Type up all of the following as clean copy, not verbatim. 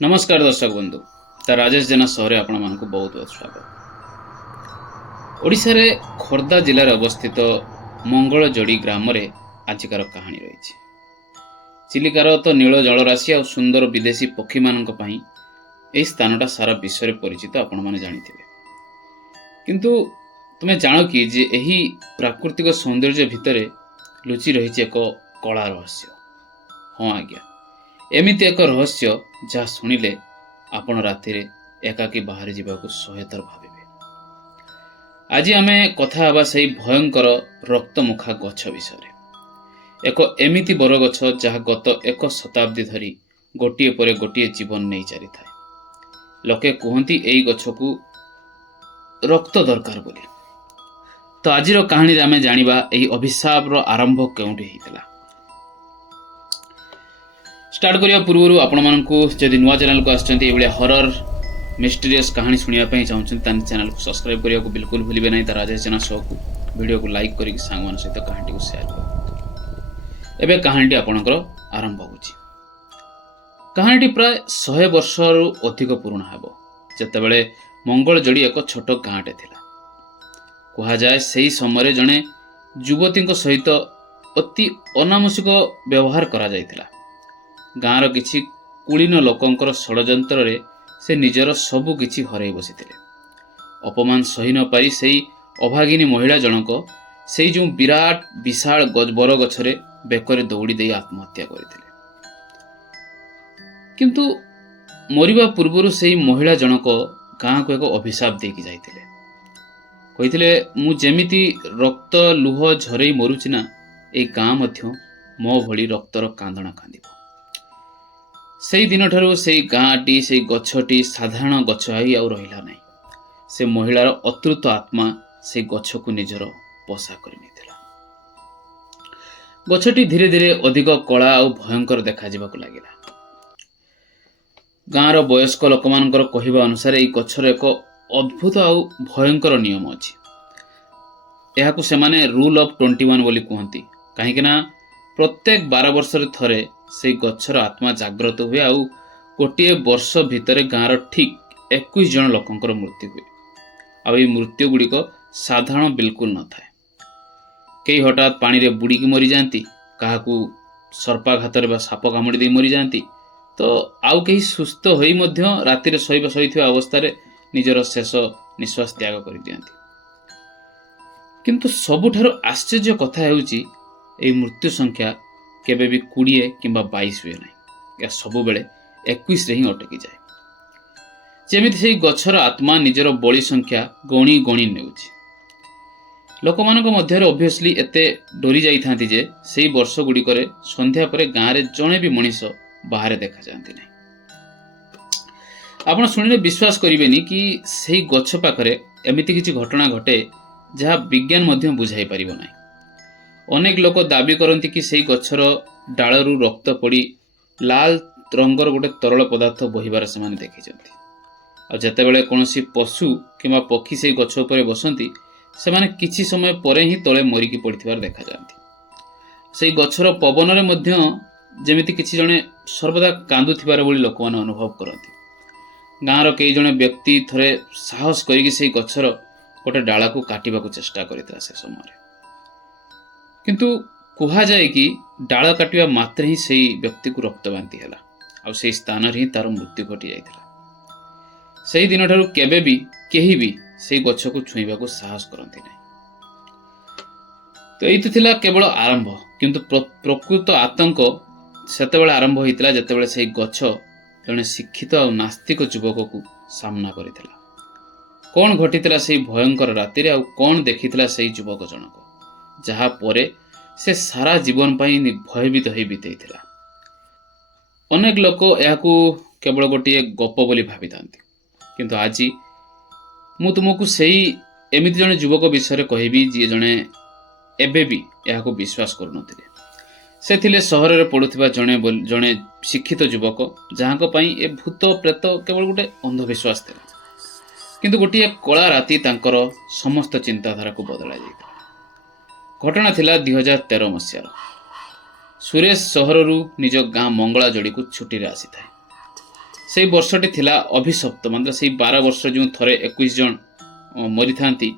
नमस्कार दर्शक बंधु ता राजेश जेना सहरे आपण मानक बहुत बहुत स्वागत। ओडिशा रे खोर्धा जिले में अवस्थित मंगलजोड़ी ग्राम रे आजिकार कहानी रही। चिलिकार तो नील जलराशि और सुंदर विदेशी पक्षी मानक पई एही स्थानटा सारा विश्व में परिचित आपण माने जानिथिबे। किंतु तुमे जानो कि जे एही प्राकृतिक सौंदर्य भितरे लुचि रही एक कला रहस्य। हाँ आज्ञा, एमिति एक रहस्य जहाँ शुणिले आपण रातिरे एकाकी बाहरी जीवाकू 100 थर भाविबे। आज आमे कथा हवा सही भयंकर रक्तमुखा गछ विषय। एक एमिति बरगछ जहाँ गत एक शताब्दी धरी गोटिए परे गोटिए जीवन नहीं चली थाए। लोके कहती एई गछकू रक्त दरकार बोली। तो आजिर कहानी आमे जानिबा एई अभिशाप रो आरंभ केउंठी हितला। स्टार्ट करिया पूर्व आपण मानकू जदि नुआ चैनल को आछंती एबळे हॉरर मिस्टीरियस कहानी सुनिया पई चाहउछन तान चैनल को सब्सक्राइब करिया को बिल्कुल भूलिबे नै। त राजेश जेना शो को वीडियो को लाइक करी सांग मान सहित कहानी को शेयर कर। एबे कहानी आपणकर आरंभ होउची। कहानी प्राय 100 वर्ष रु अधिक पुराना हेबो, जेतेबेले मंगलजोड़ी एक छोट गाँटे थिला। कहा जाए सही समय जने युवती सहित अति अनामसिक व्यवहार करा जायतिला। गाँवर किछि कुलीन लोकंकर षड़यंत्र रे से निजर सबु किछि हरई बसिथिले। अपमान सही न पाई सेई अभागिनी महिला जनक सेई जो विराट विशाल बर गछरे बेकरे दौड़ी दे आत्महत्या करथिले। किंतु मरिबा पूर्वरु सेई महिला जनक गाँ को एक अभिशाप देकी जाइथिले। कहिथिले मु जेमिति रक्त लुह झरई मरुछि ना ए गाँ मध्य मो भली रक्तर कांदणा कांदिबो। सेई दिन ठारू सेई गाँटी सेई गछटी साधारण गछ आई आउ रहिला नै। से महिलार अतृत आत्मा से गछ को निजर पोषा कर नेथिला। गछटी धीरे धीरे अधिक कला और भयंकर देखा जिबाकु लागिला। गाँर वयस्क लोक मानकर कहिबा अनुसार एई गछर एक अद्भुत और भयंकर नियम अछि। एहाकु सेमाने रूल ऑफ 21 बोली कहती। कहीं ना प्रत्येक 12 वर्ष थरे से गच्छर आत्मा जाग्रत हुए आउ गोटे वर्ष भितर गाँर ठीक 21 जन लोकंकर मृत्यु हुए। आउ मृत्यु गुड़िक साधारण बिल्कुल न थाए। कई हठात पानी रे बुड़ी की मरी जाती, काहाकू सर्पाघात रे साप कामुड़ी दे मरी जाती, तो आउ कई सुस्थ होई मध्य रातिर शोइथिबा अवस्था रे निजर शेष निश्वास त्याग कर दियंती। किंतु सबुठारु आश्चर्य कथा हेउची एई मृत्यु संख्या केबे भी 20 किंबा 22 हुए ना। या सबु बेले 21 रे ही अटकी जाए। जेमिति सेई गछर आत्मा निजर बळी संख्या गणी गणी नेउची। लोकमानक मध्य ऑब्वियसली एते डोरी जाई थांती जे सेई वर्ष गुडी करे संध्या परे गाँ रे जणे भी मनीष बाहर देखा जांती नै। आपण सुनिले विश्वास करिवेनी कि सेई गछ पाखरे एमिति किछि घटना घटे जहा विज्ञान मध्य बुझाई परिबो नै। अनेक लोक दाबी करती कि सेई गछर डालरू रक्त पड़ी लाल रंगर गोटे तरल पदार्थ बहिबार से देखी। आतेबले कौन पशु किंवा पक्षी से गछ उपर बसती से किछि समय परे ही तले मरिकी पड़िथिबार देखा जाती। से गछर पवन रे मध्य जेमिति किछि जणे सर्वदा कांदुथिबार बोली लोक माने अनुभव करती। गाँर कई जणे व्यक्ति थरे साहस करिकि से गछर गोटे डाला को काटिबाकू चेष्टा करितला से समय। किंतु कहा जाए कि डाल काटिबा मात्रे ही सही व्यक्ति को रक्तबांति हैला आ से स्थान ही तार मृत्यु घटी जाइथिला। सेही दिन ठारू केबे भी केही भी से गछ को छुईबा को साहस करंती नै। तो एई थिला केवल आरंभ, किंतु प्रकृत आतंक सेतेबेले आरंभ होइतिला जेतेबेले से गछ जने शिक्षित और नास्तिक युवक को सामना करितिला। कौन घटितिला से भयंकर राति रे आ कौन देखितिला से युवक जनक जहा परे से सारा जीवन पाई भयभीत हो बीतईला। अनेक लोक याकू केवल गोटे गप बोली भावी थांती, किंतु आज मु तुमको सही एमिति जने युवक विषय कहबी जी जने एबे भी याकू विश्वास करुनथिले। से थिले सहर रे पडुथिबा जने शिक्षित युवक जहां को पई ए भूत प्रेत केवल गोटे अंधविश्वास थिला। किंतु गोटे कला राति तांकर समस्त चिंताधारा को बदला जाइता। घटना थिला 2013 मसीहार। सुरेश सहररू निज गाँ मंगलाजोड़ी को छुट्टी रे आसी थाए। ସେଇ ବର୍ଷଟି ଥିଲା ଅଭିଶପ୍ତ, ମାତ୍ର ସେଇ 12 ବର୍ଷ ଯେଉଁ ଥରେ 21 ଜଣ ମରିଥାନ୍ତି,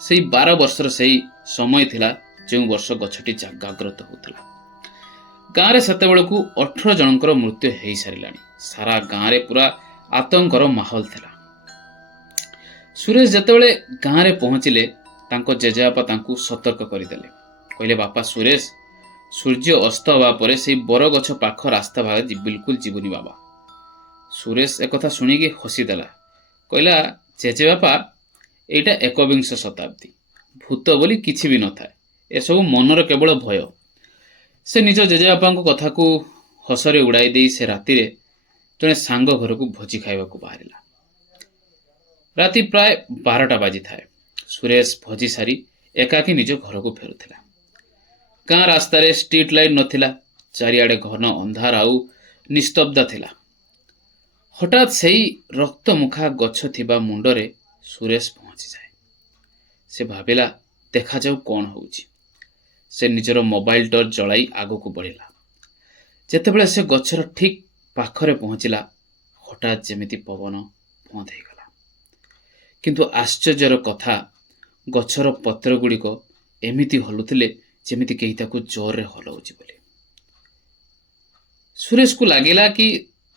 ସେଇ 12 ବର୍ଷର ସେଇ ସମୟ ଥିଲା ଯେଉଁ ବର୍ଷ ଗଛଟି ଜାଗ୍ରତ ହେଉଥିଲା। ଗାଁରେ ସେତେବେଳକୁ 18 ଜଣଙ୍କର ମୃତ୍ୟୁ ହୋଇସାରିଲାଣି। ସାରା ଗାଁରେ ପୁରା ଆତଙ୍କର ମାହୋଲ ଥିଲା। ସୁରେଶ ଯେତେବେଳେ ଗାଁରେ ପହଞ୍ଚିଲେ, ତାଙ୍କ ଜେଜେବାପା ତାଙ୍କୁ ସତର୍କ କରିଦେଲେ। କହିଲେ, ବାପା ସୁରେଶ, ସୂର୍ଯ୍ୟ ଅସ୍ତ ହେବା ପରେ ସେଇ ବରଗଛ ପାଖ ରାସ୍ତା ଭାବେ ବିଲକୁଲ ଯିବୁନି ବାବା। ସୁରେଶ ekଥା ଶୁଣିକି ହସିଦେଲା। କହିଲା, ଜେଜେବାପା, ଏଇଟା 21 ଶତାବ୍ଦୀ। ଭୂତ ବୋଲି କିଛି ବି ନଥାଏ, ଏସବୁ ମନର କେବଳ ଭୟ। ସେ ନିଜ ଜେଜେବାପାଙ୍କ କଥାକୁ ହସରେ ଉଡ଼ାଇ ଦେଇ ସେ ରାତିରେ ଜଣେ ସାଙ୍ଗ ଘରକୁ ଭୋଜି ଖାଇବାକୁ ବାହାରିଲା। ରାତି ପ୍ରାୟ 12ଟା ବାଜିଥାଏ। ସୁରେଶ ଭୋଜି ସାରି ଏକାକୀ ନିଜ ଘରକୁ ଫେରୁଥିଲା। ଗାଁ ରାସ୍ତାରେ ଷ୍ଟ୍ରିଟ୍ ଲାଇଟ୍ ନଥିଲା। ଚାରିଆଡ଼େ ଘନ ଅନ୍ଧାର ଆଉ ନିସ୍ତବ୍ଧ ଥିଲା। ହଠାତ୍ ସେଇ ରକ୍ତମୁଖା ଗଛ ଥିବା ମୁଣ୍ଡରେ ସୁରେଶ ପହଞ୍ଚିଯାଏ। ସେ ଭାବିଲା, ଦେଖାଯାଉ କ'ଣ ହେଉଛି। ସେ ନିଜର ମୋବାଇଲ ଟର୍ଚ୍ଚ ଜଳାଇ ଆଗକୁ ବଢ଼ିଲା। ଯେତେବେଳେ ସେ ଗଛର ଠିକ୍ ପାଖରେ ପହଞ୍ଚିଲା, ହଠାତ୍ ଯେମିତି ପବନ ବନ୍ଦ ହୋଇଗଲା। କିନ୍ତୁ ଆଶ୍ଚର୍ଯ୍ୟର କଥା, ଗଛର ପତ୍ରଗୁଡ଼ିକ ଏମିତି ହଲୁଥିଲେ ଯେମିତି କେହି ତାକୁ ଜୋରରେ ହଲଉଛି ବୋଲି। ସୁରେଶକୁ ଲାଗିଲା କି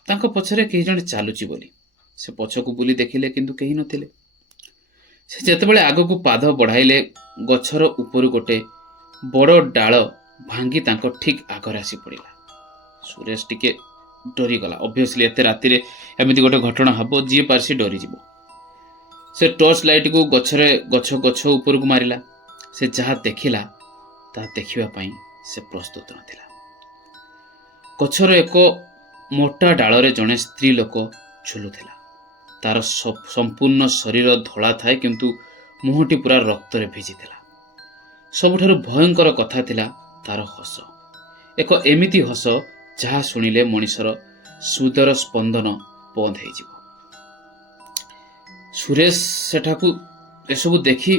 ତାଙ୍କ ପଛରେ କେହି ଜଣେ ଚାଲୁଛି ବୋଲି। ସେ ପଛକୁ ବୁଲି ଦେଖିଲେ, କିନ୍ତୁ କେହି ନଥିଲେ। ସେ ଯେତେବେଳେ ଆଗକୁ ପାଦ ବଢ଼ାଇଲେ, ଗଛର ଉପରୁ ଗୋଟେ ବଡ଼ ଡାଳ ଭାଙ୍ଗି ତାଙ୍କ ଠିକ୍ ଆଗରେ ଆସି ପଡ଼ିଲା। ସୁରେଶ ଟିକେ ଡରିଗଲା। ଅବଭିୟସଲି ଏତେ ରାତିରେ ଏମିତି ଗୋଟେ ଘଟଣା ହେବ, ଯିଏ ପାରସି ଡରିଯିବ। ସେ ଟର୍ଚ୍ଚ ଲାଇଟ୍କୁ ଗଛ ଉପରକୁ ମାରିଲା। ସେ ଯାହା ଦେଖିଲା ତାହା ଦେଖିବା ପାଇଁ ସେ ପ୍ରସ୍ତୁତ ନଥିଲା। ଗଛର ଏକ ମୋଟା ଡାଳରେ ଜଣେ ସ୍ତ୍ରୀ ଲୋକ ଝୁଲୁଥିଲା। ତାର ସମ୍ପୂର୍ଣ୍ଣ ଶରୀର ଧଳା ଥାଏ, କିନ୍ତୁ ମୁହଁଟି ପୁରା ରକ୍ତରେ ଭିଜିଥିଲା। ସବୁଠାରୁ ଭୟଙ୍କର କଥା ଥିଲା ତାର ହସ। ଏକ ଏମିତି ହସ ଯାହା ଶୁଣିଲେ ମଣିଷର ହୃଦୟର ସ୍ପନ୍ଦନ ବନ୍ଦ ହୋଇଯିବ। ସୁରେଶ ସେଠାକୁ ଏସବୁ ଦେଖି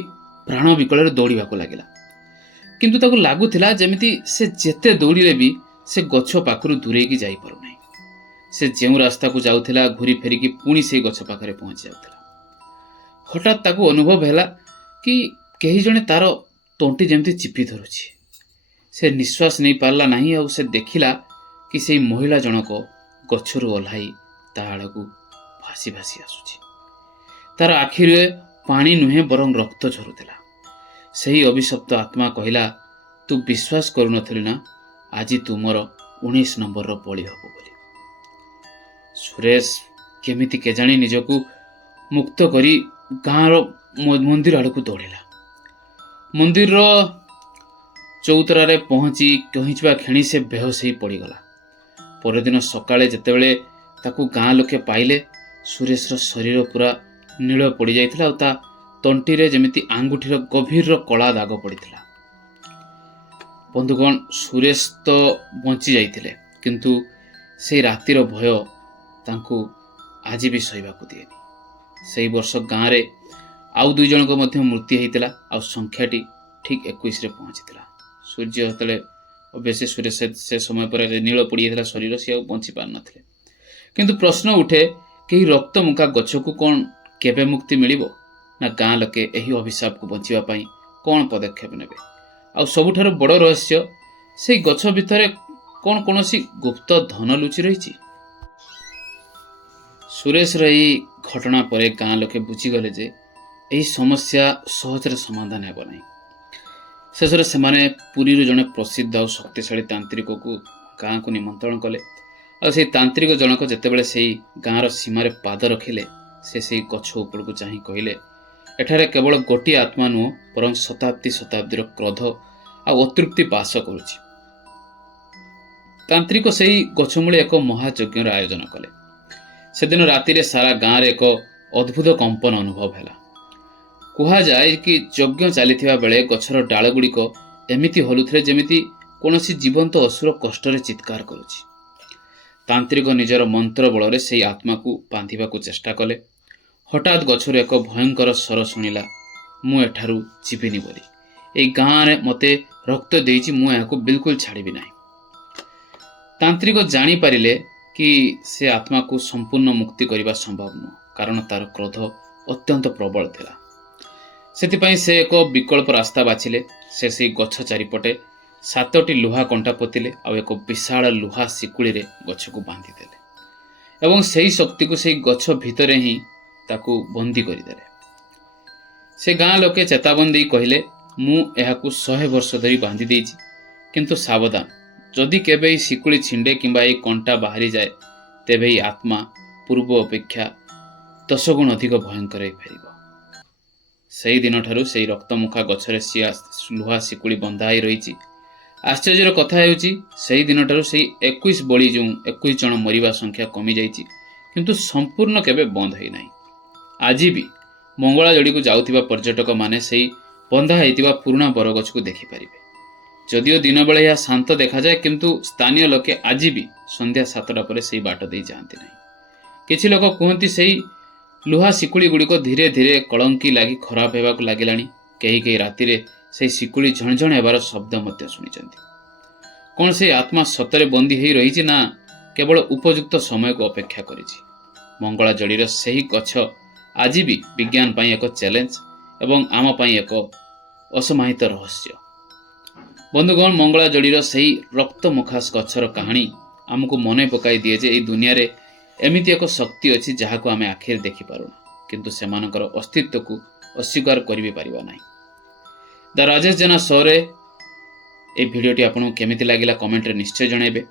ପ୍ରାଣ ବିକଳରେ ଦୌଡ଼ିବାକୁ ଲାଗିଲା। କିନ୍ତୁ ତାକୁ ଲାଗୁଥିଲା ଯେମିତି ସେ ଯେତେ ଦୌଡ଼ିଲେ ବି ସେ ଗଛ ପାଖରୁ ଦୂରେଇକି ଯାଇପାରୁନାହିଁ। ସେ ଯେଉଁ ରାସ୍ତାକୁ ଯାଉଥିଲା, ଘୁରି ଫେରିକି ପୁଣି ସେଇ ଗଛ ପାଖରେ ପହଞ୍ଚି ଯାଉଥିଲା। ହଠାତ୍ ତାକୁ ଅନୁଭବ ହେଲା କି କେହି ଜଣେ ତାର ତଣ୍ଟି ଯେମିତି ଚିପି ଧରୁଛି। ସେ ନିଶ୍ୱାସ ନେଇପାରିଲା ନାହିଁ। ଆଉ ସେ ଦେଖିଲା କି ସେଇ ମହିଳା ଜଣକ ଗଛରୁ ଓହ୍ଲାଇ ତା ଆଡ଼କୁ ଭାସି ଭାସି ଆସୁଛି। ତାର ଆଖିରେ ପାଣି ନୁହେଁ, ବରଂ ରକ୍ତ ଝରୁଥିଲା। ସେହି ଅଭିଶପ୍ତ ଆତ୍ମା କହିଲା, ତୁ ବିଶ୍ୱାସ କରୁନଥିଲୁ ନା, ଆଜି ତୁ ମୋର 19 ନମ୍ବରର ବଳି ହବ ବୋଲି। ସୁରେଶ କେମିତି କେଜାଣି ନିଜକୁ ମୁକ୍ତ କରି ଗାଁର ମନ୍ଦିର ଆଡ଼କୁ ଦୌଡ଼ିଲା। ମନ୍ଦିରର ଚଉତରାରେ ପହଞ୍ଚିବା କ୍ଷଣି ସେ ବେହୋସ ହୋଇ ପଡ଼ିଗଲା। ପରଦିନ ସକାଳେ ଯେତେବେଳେ ତାକୁ ଗାଁ ଲୋକେ ପାଇଲେ, ସୁରେଶର ଶରୀର ପୁରା ନୀଳ ପଡ଼ିଯାଇଥିଲା ଆଉ ତା ତଣ୍ଟିରେ ଯେମିତି ଆଙ୍ଗୁଠିର ଗଭୀର କଳା ଦାଗ ପଡ଼ିଥିଲା। ବନ୍ଧୁଗଣ, ସୁରେଶ ତ ବଞ୍ଚି ଯାଇଥିଲେ, କିନ୍ତୁ ସେଇ ରାତିର ଭୟ ତାଙ୍କୁ ଆଜି ବି ସହିବାକୁ ଦିଏନି। ସେଇ ବର୍ଷ ଗାଁରେ ଆଉ 2 ଜଣଙ୍କ ମଧ୍ୟ ମୃତ୍ୟୁ ହୋଇଥିଲା, ଆଉ ସଂଖ୍ୟାଟି ଠିକ୍ 21ରେ ପହଞ୍ଚିଥିଲା। ସୂର୍ଯ୍ୟ ଯେତେବେଳେ ଅବଶ୍ୟ ସୁରେଶ ସେ ସମୟ ପରେ ନୀଳ ପଡ଼ିଯାଇଥିଲା ଶରୀର, ସେ ଆଉ ବଞ୍ଚି ପାରିନଥିଲେ। କିନ୍ତୁ ପ୍ରଶ୍ନ ଉଠେ, କେହି ରକ୍ତମୁଖା ଗଛକୁ କ'ଣ କେବେ ମୁକ୍ତି ମିଳିବ? ନା ଗାଁ ଲୋକେ ଏହି ଅଭିଶାପକୁ ବଞ୍ଚିବା ପାଇଁ କ'ଣ ପଦକ୍ଷେପ ନେବେ? ଆଉ ସବୁଠାରୁ ବଡ଼ ରହସ୍ୟ, ସେଇ ଗଛ ଭିତରେ କ'ଣ କୌଣସି ଗୁପ୍ତ ଧନ ଲୁଚି ରହିଛି? ସୁରେଶର ଏହି ଘଟଣା ପରେ ଗାଁ ଲୋକେ ବୁଝିଗଲେ ଯେ ଏହି ସମସ୍ୟା ସହଜରେ ସମାଧାନ ହେବ ନାହିଁ। ଶେଷରେ ସେମାନେ ପୁରୀରୁ ଜଣେ ପ୍ରସିଦ୍ଧ ଆଉ ଶକ୍ତିଶାଳୀ ତାନ୍ତ୍ରିକକୁ ଗାଁକୁ ନିମନ୍ତ୍ରଣ କଲେ। ଆଉ ସେହି ତାନ୍ତ୍ରିକ ଜଣକ ଯେତେବେଳେ ସେହି ଗାଁର ସୀମାରେ ପାଦ ରଖିଲେ, ସେ ସେହି ଗଛ ଉପରକୁ ଚାହିଁ କହିଲେ, ଏଠାରେ କେବଳ ଗୋଟିଏ ଆତ୍ମା ନୁହଁ, ବରଂ ଶତାବ୍ଦୀର କ୍ରୋଧ ଆଉ ଅତୃପ୍ତି ବାସ କରୁଛି। ତାନ୍ତ୍ରିକ ସେହି ଗଛମୂଳେ ଏକ ମହାଯଜ୍ଞର ଆୟୋଜନ କଲେ। ସେଦିନ ରାତିରେ ସାରା ଗାଁରେ ଏକ ଅଦ୍ଭୁତ କମ୍ପନ ଅନୁଭବ ହେଲା। କୁହାଯାଏ କି ଯଜ୍ଞ ଚାଲିଥିବା ବେଳେ ଗଛର ଡାଳଗୁଡ଼ିକ ଏମିତି ହଲୁଥିଲେ ଯେମିତି କୌଣସି ଜୀବନ୍ତ ଅସୁର କଷ୍ଟରେ ଚିତ୍କାର କରୁଛି। ତାନ୍ତ୍ରିକ ନିଜର ମନ୍ତ୍ର ବଳରେ ସେହି ଆତ୍ମାକୁ ବାନ୍ଧିବାକୁ ଚେଷ୍ଟା କଲେ। ହଠାତ୍ ଗଛରୁ ଏକ ଭୟଙ୍କର ସ୍ୱର ଶୁଣିଲା, ମୁଁ ଏଠାରୁ ଯିବିନି ବୋଲି। ଏହି ଗାଁରେ ମୋତେ ରକ୍ତ ଦେଇଛି, ମୁଁ ଏହାକୁ ବିଲକୁଲ ଛାଡ଼ିବି ନାହିଁ। ତାନ୍ତ୍ରିକ ଜାଣିପାରିଲେ कि से आत्मा को संपूर्ण मुक्ति करने संभव नुह, कारण तार क्रोध अत्यंत प्रबल थिला। सेतिपई से एक विकल्प रास्ता बाछिले। से गछ चारिपटे 7टी लुहा कंटा पोतिले आ एक विशाल लुहा शिकुड़ी रे गछ को बांधी देले एवं सही शक्ति को सही गछ भितरे ही ताकू बंदी करदेले। से गाँ लोके चेतावनी दे कहले, मु एहाकू 100 वर्ष धरी बांधी देइछि, किंतु सावधान, जदि केबे ई शिकुड़ी छिंडे किंबा ई कंटा बाहरी जाए तेबे ई आत्मा पूर्व अपेक्षा 10 गुण अधिक भयंकर हो फेरिबो। सेही दिन ठारू सेही रक्तमुखा गछरे सिया लुहा शिकुड़ी बंधाई रही। आश्चर्यर कथा हेउछि, सेही दिन ठारू सेही 21 बळी जो 21 जन मरिबा संख्या कमी जाइछि, किंतु संपूर्ण केबे बंद होई नाही। आज भी मंगलाजोड़ी को जाउथिबा पर्यटक माने सेही बंधा हेइतिबा पुराना बरगछ को देखि पारिबे। जदिओ दिन बेले यह शांत देखा जाए, किंतु स्थानीय लोके आज भी संध्या 7टा पर सेही बाट देई जांती नाही। किछि लोक कहती सेही लुहा शिकुड़ी गुड़िक धीरे धीरे कलंकी लगी खराब होगा लगिलानी। कहीं कहीं राति से शिकुड़ी झणझण हेबार शब्द मध्य शुणिचंती। कौन से आत्मा सतरे बंदी हो रही ना केवल उपयुक्त समय को अपेक्षा करिछि। मंगलाजोड़ीर सही गछ आज भी विज्ञान पाई एक चैलेंज एवं आम पाई एक असमाहित रहस्य। बंधुगण, मंगलाजोड़ीर सही रक्तमुखास गछर कहानी आमको मन पकाई दिए जे दुनिया रे एमिति एक शक्ति अच्छी जहाँ को आम आखिर देखि पारुना, किंतु सेमानकर अस्तित्व को अस्वीकार करि परिबा नाही। द राजेश जेना शो रे ए भिडियोटी आपन केमिति लागिला कमेंट रे निश्चय जणाइबे।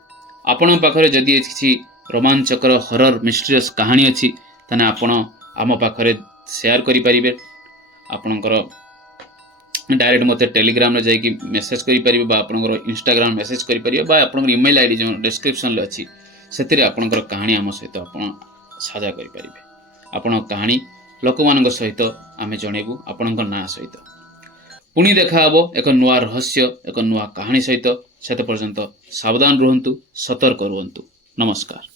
आपन पाखरे जदि किछि रोमांचकर हरर मिस्टीरियस कहानी अछि तने आपन आम पाखरे शेयर करि परिबे। आपनकर डायरेक्ट मते टेलीग्राम रे जाई मेसेज करि परिबे बा आपनकर इंस्टाग्राम मेसेज करि परिबे बा आपनकर ईमेल आईडी जो डिस्क्रिप्शन ले अछि सेतिरे आपनकर कहानी आम सहित आपण साझा करि परिबे। आपण कहानी लोकमानक सहित आमे जणेबु आपनकर ना सहित। पुणी देखा हबो एक नुआ रहस्य एक नुआ कहानी सहित। सेते पर्यंत सावधान रुहंतु, सतर्क रुहंतु। नमस्कार।